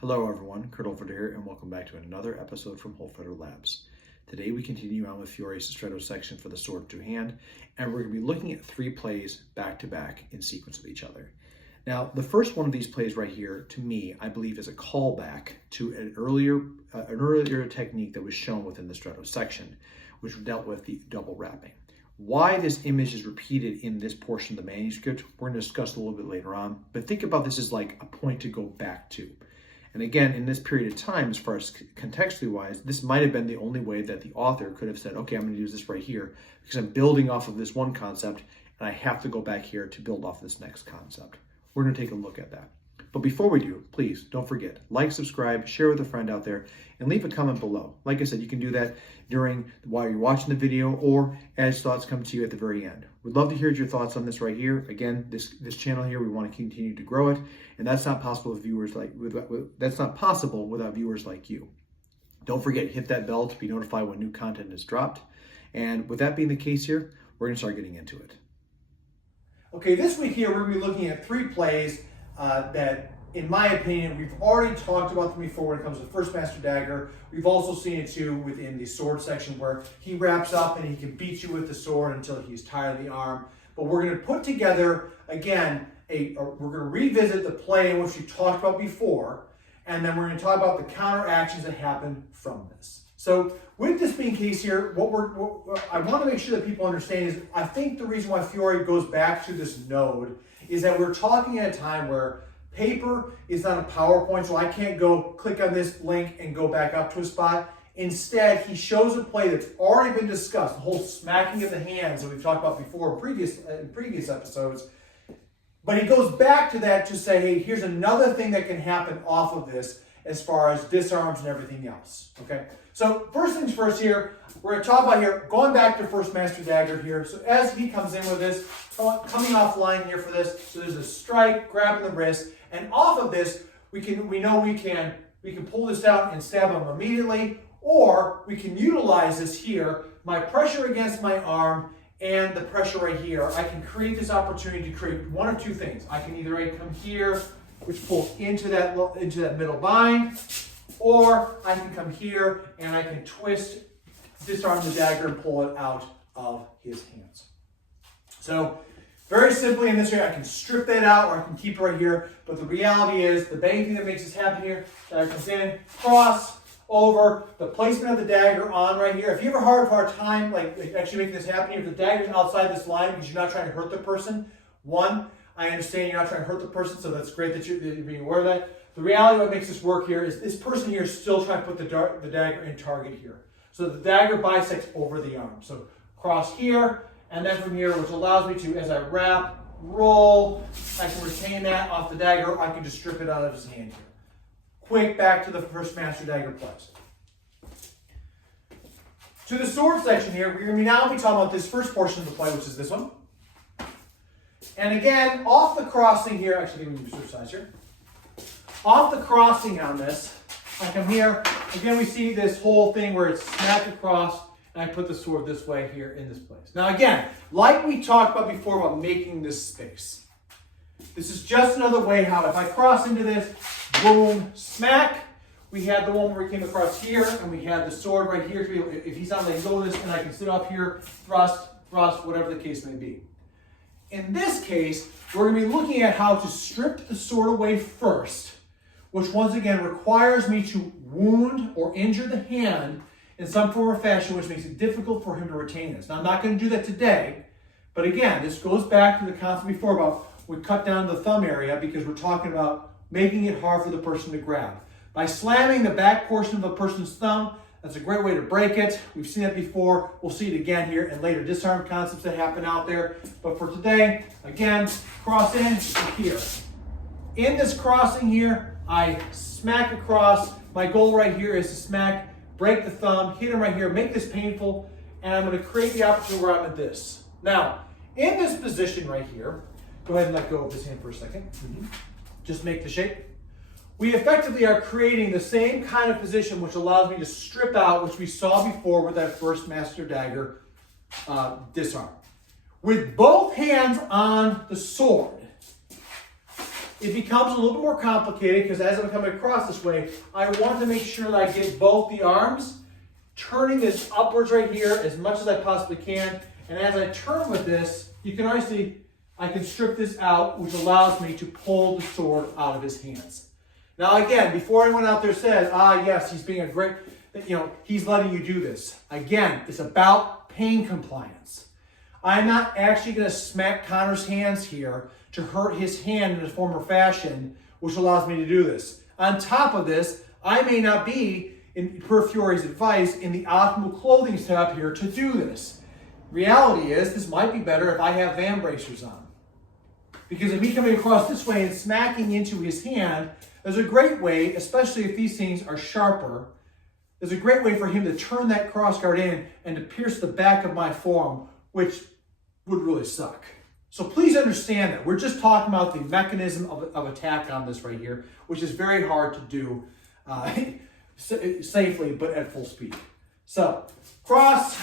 Hello everyone, Kurt Holford here, and welcome back to another episode from Holfeder Labs. Today we continue on with Fiore's Stretto section for the sword to hand, and we're going to be looking at 3 plays back to back in sequence of each other. Now, the first one of these plays right here, to me, I believe is a callback to an earlier technique that was shown within the Stretto section, which dealt with the double wrapping. Why this image is repeated in this portion of the manuscript, we're going to discuss a little bit later on, but think about this as like a point to go back to. And again, in this period of time, as far as contextually wise, this might have been the only way that the author could have said, okay, I'm going to use this right here because I'm building off of this one concept and I have to go back here to build off this next concept. We're going to take a look at that. But before we do, please don't forget, like, subscribe, share with a friend out there, and leave a comment below. Like I said, you can do that while you're watching the video or as thoughts come to you at the very end. We'd love to hear your thoughts on this right here. Again, this channel here, we want to continue to grow it, and that's not possible with viewers that's not possible without viewers like you. Don't forget, hit that bell to be notified when new content is dropped. And with that being the case here, we're going to start getting into it. Okay, this week here we're going to be looking at 3 plays that, in my opinion, we've already talked about them before when it comes to First Master Dagger. We've also seen it too within the sword section where he wraps up and he can beat you with the sword until he's tired of the arm. But we're going to put together, again, we're going to revisit the play in which we talked about before, and then we're going to talk about the counter actions that happen from this. So with this being the case here, what I want to make sure that people understand is I think the reason why Fiore goes back to this node is that we're talking at a time where paper is not a PowerPoint, so I can't go click on this link and go back up to a spot. Instead, he shows a play that's already been discussed, the whole smacking of the hands that we've talked about before in previous episodes. But he goes back to that to say, hey, here's another thing that can happen off of this as far as disarms and everything else, okay? So first things first here, we're going to talk about here, going back to First Master Dagger here. So as he comes in with this, coming offline here for this, so there's a strike, grabbing the wrist, and off of this, we can pull this out and stab him immediately, or we can utilize this here, my pressure against my arm and the pressure right here. I can create this opportunity to create one or two things. I can either come here, which pulls into that middle bind, or I can come here and I can twist, disarm the dagger and pull it out of his hands. So very simply in this area, I can strip that out or I can keep it right here. But the reality is the main thing that makes this happen here, dagger comes in, cross, over, the placement of the dagger on right here. If you have a hard time like actually making this happen here, if the dagger's outside this line because you're not trying to hurt the person, one, I understand you're not trying to hurt the person, so that's great that you're being aware of that. The reality of what makes this work here is this person here is still trying to put the dagger in target here. So the dagger bisects over the arm. So cross here, and then from here, which allows me to, as I wrap, roll, I can retain that off the dagger, or I can just strip it out of his hand here. Quick, back to the First Master Dagger plays. To the sword section here, we're going to now be talking about this first portion of the play, which is this one. And again, off the crossing here, actually, let me switch sides here. Off the crossing on this, I come here. Again, we see this whole thing where it's smacked across, and I put the sword this way here in this place. Now again, like we talked about before about making this space. This is just another way how if I cross into this, boom, smack. We had the one where we came across here, and we had the sword right here. If he's not letting go of this, and I can sit up here, thrust, whatever the case may be. In this case, we're going to be looking at how to strip the sword away first, which once again requires me to wound or injure the hand in some form or fashion, which makes it difficult for him to retain this. Now, I'm not going to do that today, but again, this goes back to the concept before about we cut down the thumb area because we're talking about making it hard for the person to grab. By slamming the back portion of a person's thumb, that's a great way to break it. We've seen it before. We'll see it again here in later disarm concepts that happen out there. But for today, again, cross in and here. In this crossing here, I smack across. My goal right here is to smack, break the thumb, hit him right here, make this painful, and I'm going to create the opportunity where I'm at this. Now, in this position right here, go ahead and let go of this hand for a second. Just make the shape. We effectively are creating the same kind of position which allows me to strip out, which we saw before with that First Master Dagger disarm. With both hands on the sword, it becomes a little bit more complicated because as I'm coming across this way, I want to make sure that I get both the arms, turning this upwards right here as much as I possibly can. And as I turn with this, you can already see I can strip this out, which allows me to pull the sword out of his hands. Now again, before anyone out there says, yes, he's being a great, he's letting you do this. Again, it's about pain compliance. I'm not actually going to smack Connor's hands here to hurt his hand in a form or fashion, which allows me to do this. On top of this, I may not be, per Fiore's advice, in the optimal clothing setup here to do this. Reality is, this might be better if I have van bracers on. Because of me coming across this way and smacking into his hand, there's a great way, especially if these things are sharper, there's a great way for him to turn that crossguard in and to pierce the back of my forearm, which would really suck. So please understand that. We're just talking about the mechanism of attack on this right here, which is very hard to do safely, but at full speed. So, cross,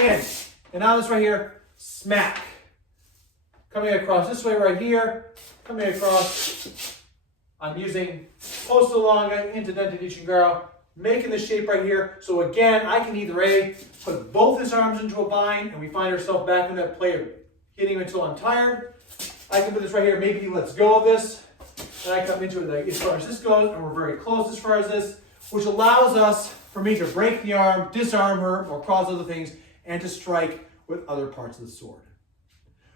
in. And now this right here, smack. Coming across this way right here, coming across, I'm using posta longa into dente di cingaro, making the shape right here. So again, I can either A, put both his arms into a bind, and we find ourselves back in that play of hitting him until I'm tired. I can put this right here, maybe he lets go of this, and I come into it as far as this goes, and we're very close as far as this, which allows us, for me to break the arm, disarm her, or cause other things, and to strike with other parts of the sword.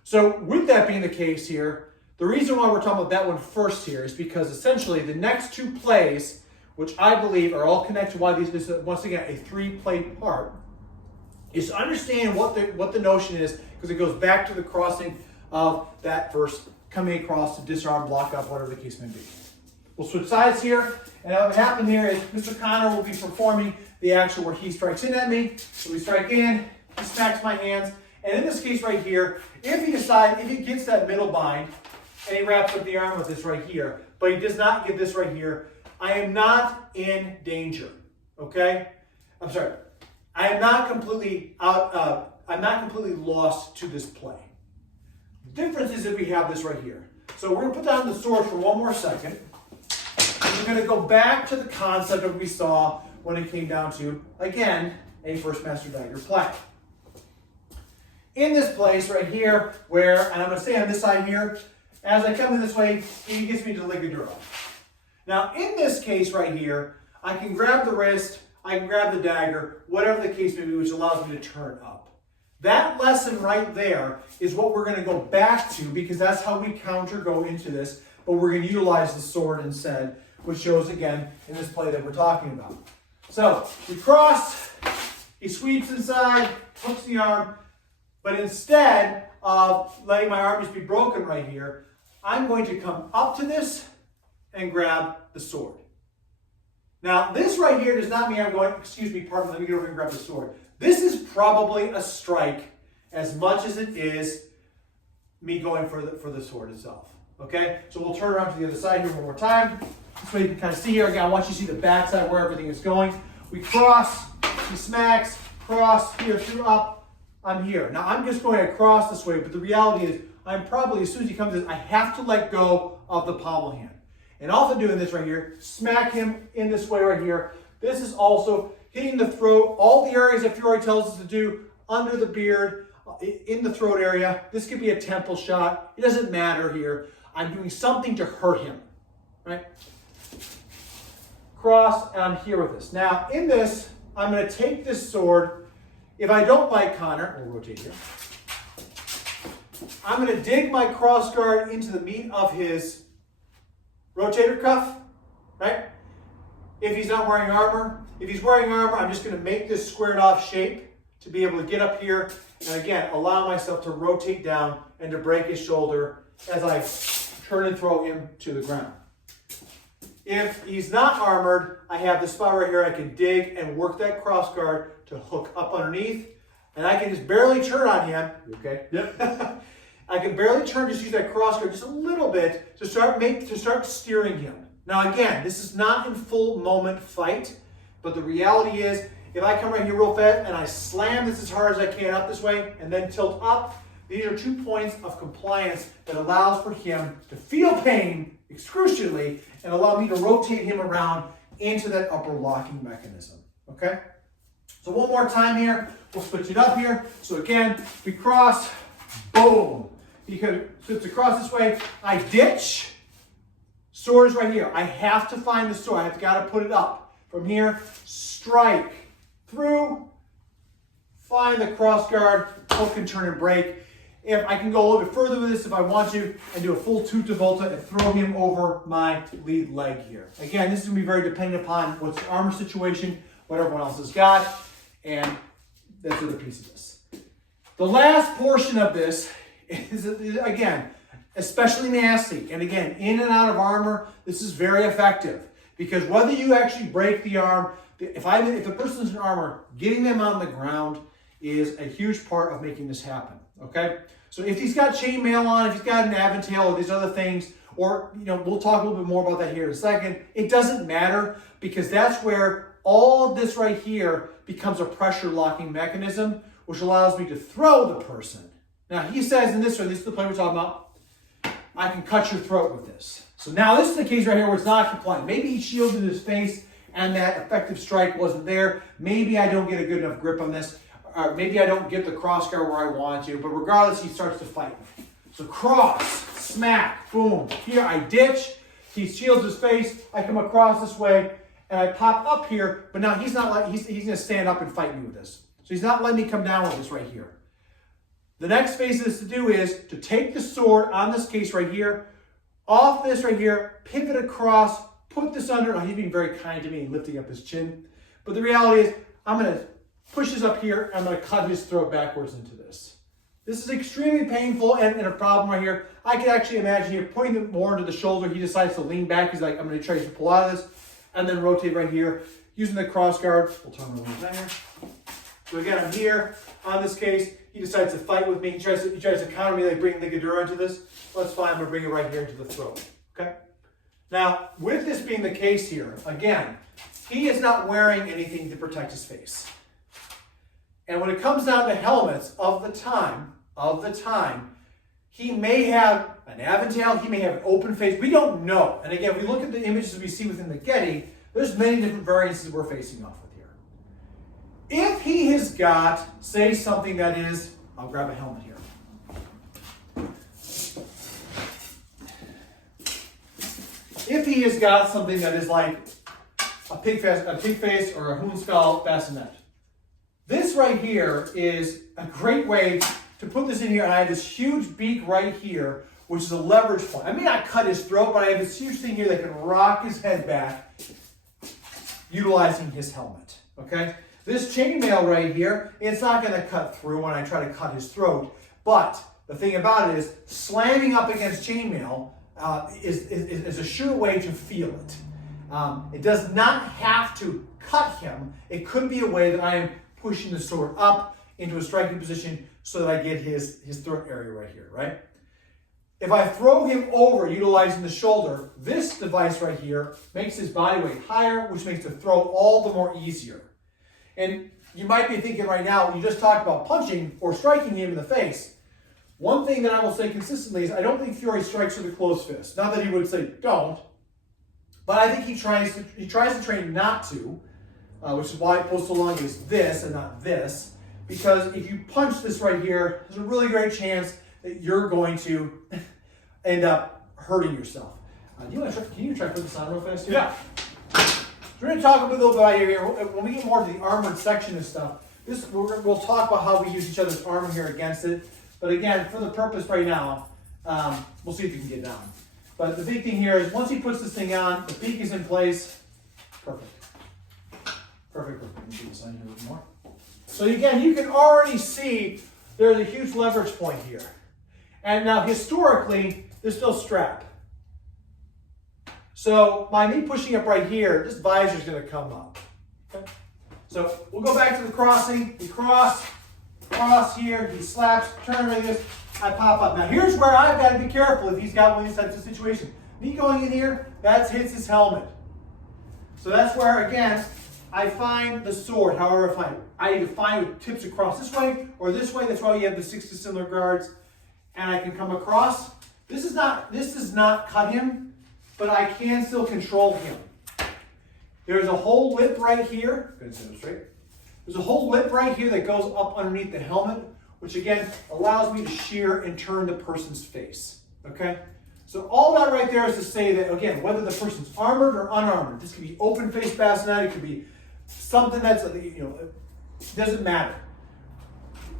So with that being the case here, the reason why we're talking about that one first here is because essentially the next two plays, which I believe are all connected, why this is once again a three-play part, is to understand what the notion is, because it goes back to the crossing of that verse coming across to disarm, block up, whatever the case may be. We'll switch sides here, and what will happen here is Mr. Connor will be performing the action where he strikes in at me. So we strike in, he smacks my hands, and in this case right here, if he gets that middle bind, and he wraps up the arm with this right here, but he does not get this right here, I am not in danger, okay? I'm sorry. I am not completely I'm not completely lost to this play. The difference is if we have this right here. So we're going to put down the sword for one more second. And we're going to go back to the concept that we saw when it came down to, again, a first master dagger play. In this place right here, where, and I'm going to stay on this side here, as I come in this way, he gets me to the ligadura. Now, in this case right here, I can grab the wrist, I can grab the dagger, whatever the case may be, which allows me to turn up. That lesson right there is what we're going to go back to, because that's how we go into this, but we're going to utilize the sword instead, which shows again in this play that we're talking about. So, we cross, he sweeps inside, hooks the arm, but instead of letting my arm just be broken right here, I'm going to come up to this and grab the sword. Now, this right here does not mean I'm going, pardon, let me get over and grab the sword. This is probably a strike as much as it is me going for the sword itself. Okay? So we'll turn around to the other side here one more time. This way you can kind of see here. Again, I want you to see the back side where everything is going. We cross, he smacks, cross, here, through, up, I'm here. Now, I'm just going across this way, but the reality is I'm probably, as soon as he comes in, I have to let go of the pommel hand. And also doing this right here, smack him in this way right here. This is also hitting the throat, all the areas that Fiore tells us to do, under the beard, in the throat area. This could be a temple shot. It doesn't matter here. I'm doing something to hurt him, right? Cross, and I'm here with this. Now, in this, I'm going to take this sword. If I don't like Connor, we'll rotate here. I'm going to dig my cross guard into the meat of his rotator cuff, right? If he's not wearing armor. If he's wearing armor, I'm just going to make this squared off shape to be able to get up here and again, allow myself to rotate down and to break his shoulder as I turn and throw him to the ground. If he's not armored, I have this spot right here. I can dig and work that cross guard to hook up underneath, and I can just barely turn on him. You okay? Yep. I can barely turn, just use that cross guard just a little bit to start steering him. Now again, this is not in full moment fight, but the reality is, if I come right here real fast and I slam this as hard as I can up this way and then tilt up, these are 2 points of compliance that allows for him to feel pain excruciatingly and allow me to rotate him around into that upper locking mechanism, okay? So one more time here, we'll switch it up here. So again, we cross, boom. He sits across this way, I ditch, sword is right here. I have to find the sword, I've got to put it up. From here, strike, through, find the cross guard, hook and turn and break. If I can go a little bit further with this if I want to, and do a full tutta volta and throw him over my lead leg here. Again, this is going to be very dependent upon what's the armor situation, what everyone else has got, and that's the other piece of this. The last portion of this is again, especially nasty. And again, in and out of armor, this is very effective. Because whether you actually break the arm, if the person's in armor, getting them on the ground is a huge part of making this happen, okay? So if he's got chainmail on, if he's got an aventail or these other things, or, we'll talk a little bit more about that here in a second, it doesn't matter because that's where all of this right here becomes a pressure locking mechanism, which allows me to throw the person. Now he says in this one, this is the play we're talking about, I can cut your throat with this. So now this is the case right here where it's not compliant. Maybe he shielded his face and that effective strike wasn't there. Maybe I don't get a good enough grip on this. Maybe I don't get the cross guard where I want to, but regardless, he starts to fight me. So cross, smack, boom. Here I ditch, he shields his face, I come across this way, and I pop up here, but now he's gonna stand up and fight me with this. So he's not letting me come down with this right here. The next phase of this to do is to take the sword on this case right here, off this right here, pivot across, put this under. Oh, he's being very kind to me and lifting up his chin. But the reality is, I'm gonna push this up here, I'm going to cut his throat backwards into this. This is extremely painful and a problem right here. I can actually imagine here putting it more into the shoulder. He decides to lean back. He's like, I'm going to try to pull out of this and then rotate right here using the cross guard. We'll turn it over there. So again, I'm here on this case. He decides to fight with me. He tries to counter me like bringing the Gadura into this. Well, that's fine. I'm going to bring it right here into the throat. Okay. Now, with this being the case here, again, he is not wearing anything to protect his face. And when it comes down to helmets of the time, he may have an aventail, he may have an open face. We don't know. And again, we look at the images we see within the Getty, there's many different variances we're facing off with here. If he has got, say, something that is, I'll grab a helmet here. If he has got something that is like a pig face or a hoonskull bassinet, this right here is a great way to put this in here, and I have this huge beak right here, which is a leverage point. I may not cut his throat, but I have this huge thing here that can rock his head back, utilizing his helmet, okay? This chainmail right here, it's not gonna cut through when I try to cut his throat, but the thing about it is, slamming up against chainmail is a sure way to feel it. It does not have to cut him. It could be a way that I am pushing the sword up into a striking position so that I get his throat area right here, right? If I throw him over utilizing the shoulder, this device right here makes his body weight higher, which makes the throw all the more easier. And you might be thinking right now, you just talked about punching or striking him in the face. One thing that I will say consistently is I don't think Fiore strikes with a closed fist. Not that he would say don't, but I think he tries to train not to. Which is why postal long is this and not this, because if you punch this right here, there's a really great chance that you're going to end up hurting yourself. Can you try to put this on real fast here? Yeah. So we're going to talk a little bit about here. When we get more to the armored section and stuff, we'll talk about how we use each other's armor here against it. But again, for the purpose right now, we'll see if you can get down. But the big thing here is once he puts this thing on, the beak is in place. Perfect. Perfect. Let me do this on here a little more. So again, you can already see there's a huge leverage point here. And now historically, there's still strap. So by me pushing up right here, this visor is going to come up. Okay? So we'll go back to the crossing. We cross here, he slaps, turn like this, I pop up. Now here's where I've got to be careful if he's got one of these types of situations. Me going in here, that hits his helmet. So that's where, again, I find the sword, however I find it. I either find it tips across this way or this way. That's why you have the 6 dissimilar guards. And I can come across. This does not cut him, but I can still control him. There's a whole lip right here. Good, sit him straight. There's a whole lip right here that goes up underneath the helmet, which again allows me to shear and turn the person's face. Okay? So all that right there is to say that, again, whether the person's armored or unarmored, this could be open face bassinet, it could be something that's, it doesn't matter.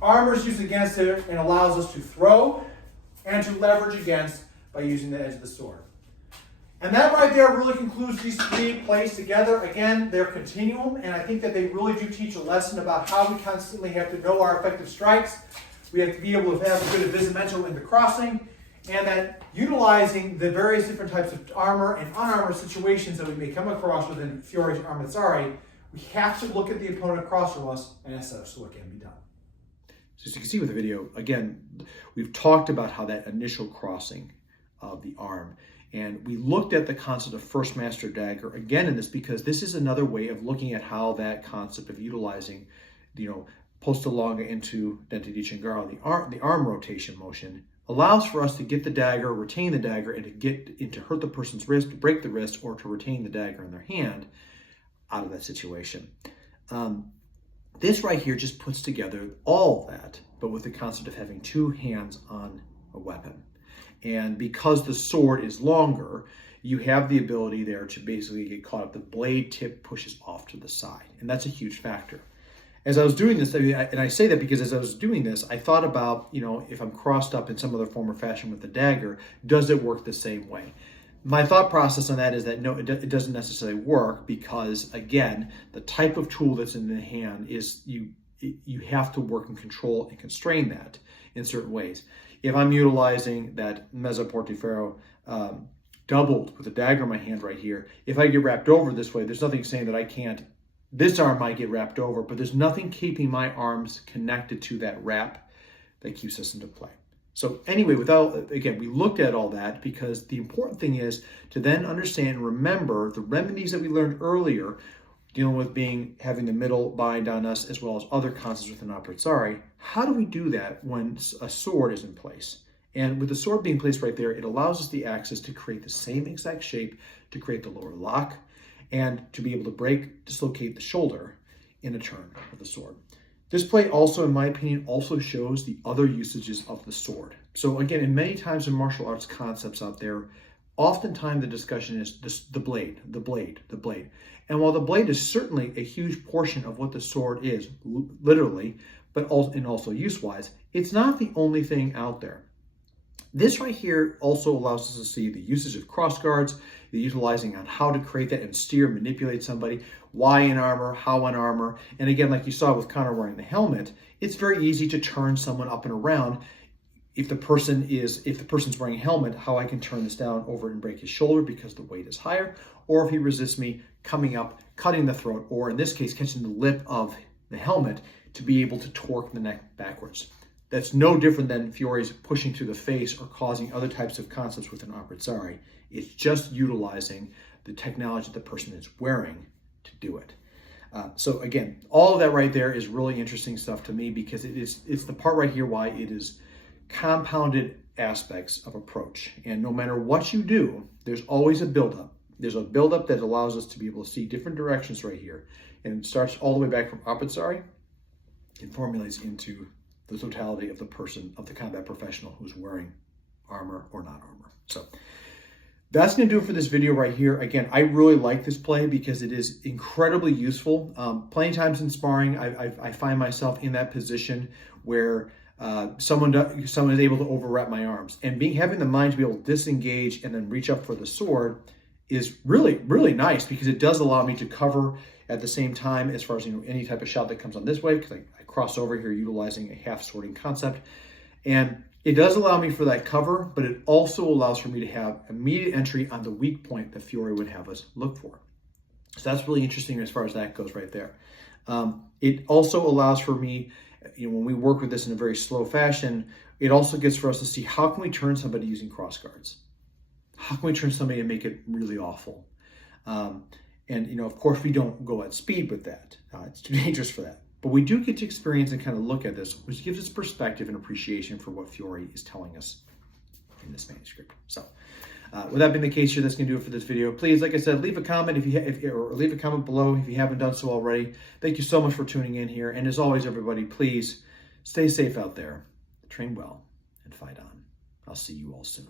Armor is used against it and allows us to throw and to leverage against by using the edge of the sword. And that right there really concludes these three plays together. Again, they're continuum, and I think that they really do teach a lesson about how we constantly have to know our effective strikes. We have to be able to have a good avizamento in the crossing, and that utilizing the various different types of armor and unarmored situations that we may come across within Fiore's Armazzari, we have to look at the opponent across from us and assess what can be done. So as you can see with the video, again, we've talked about how that initial crossing of the arm, and we looked at the concept of first master dagger again in this because this is another way of looking at how that concept of utilizing, posta longa into dente di cingaro, the arm rotation motion, allows for us to get the dagger, retain the dagger, and to hurt the person's wrist, to break the wrist, or to retain the dagger in their hand out of that situation. This right here just puts together all of that, but with the concept of having two hands on a weapon. And because the sword is longer, you have the ability there to basically get caught up. The blade tip pushes off to the side, and that's a huge factor. As I was doing this, and I say that because as I was doing this, I thought about, if I'm crossed up in some other form or fashion with the dagger, does it work the same way? My thought process on that is that no, it doesn't necessarily work because, again, the type of tool that's in the hand is you have to work and control and constrain that in certain ways. If I'm utilizing that mezzo portaferro doubled with a dagger in my hand right here, if I get wrapped over this way, there's nothing saying that I can't. This arm might get wrapped over, but there's nothing keeping my arms connected to that wrap that keeps us into play. So anyway, we looked at all that because the important thing is to then understand and remember the remedies that we learned earlier, dealing with having the middle bind on us as well as other concepts within Apprezzari. How do we do that when a sword is in place? And with the sword being placed right there, it allows us the access to create the same exact shape, to create the lower lock, and to be able to dislocate the shoulder in a turn of the sword. This play also, in my opinion, also shows the other usages of the sword. So again, in many times in martial arts concepts out there, oftentimes the discussion is the blade. And while the blade is certainly a huge portion of what the sword is, literally, but also use-wise, it's not the only thing out there. This right here also allows us to see the usage of cross guards, the utilizing on how to create that and steer, manipulate somebody, why in armor, how in armor. And again, like you saw with Connor wearing the helmet, it's very easy to turn someone up and around. If the person's wearing a helmet, how I can turn this down over and break his shoulder because the weight is higher, or if he resists me coming up, cutting the throat, or in this case, catching the lip of the helmet to be able to torque the neck backwards. That's no different than Fiore's pushing through the face or causing other types of concepts within Apprezzari. It's just utilizing the technology the person is wearing to do it. So again, all of that right there is really interesting stuff to me because it's the part right here why it is compounded aspects of approach. And no matter what you do, there's always a buildup. There's a buildup that allows us to be able to see different directions right here. And it starts all the way back from Apprezzari and formulates into the totality of the person, of the combat professional who's wearing armor or not armor. So that's going to do it for this video right here. Again, I really like this play because it is incredibly useful. Plenty times in sparring, I find myself in that position where someone is able to overwrap my arms. And having the mind to be able to disengage and then reach up for the sword is really, really nice because it does allow me to cover at the same time as far as any type of shot that comes on this way, because I cross over here utilizing a half sorting concept. And it does allow me for that cover, but it also allows for me to have immediate entry on the weak point that Fiore would have us look for. So that's really interesting as far as that goes right there. It also allows for me, when we work with this in a very slow fashion, it also gets for us to see how can we turn somebody using cross guards? How can we turn somebody and make it really awful? And of course, we don't go at speed with that. It's too dangerous for that. But we do get to experience and kind of look at this, which gives us perspective and appreciation for what Fiore is telling us in this manuscript. So With that being the case here, that's going to do it for this video. Please, like I said, leave a comment or leave a comment below if you haven't done so already. Thank you so much for tuning in here. And as always, everybody, please stay safe out there, train well, and fight on. I'll see you all soon.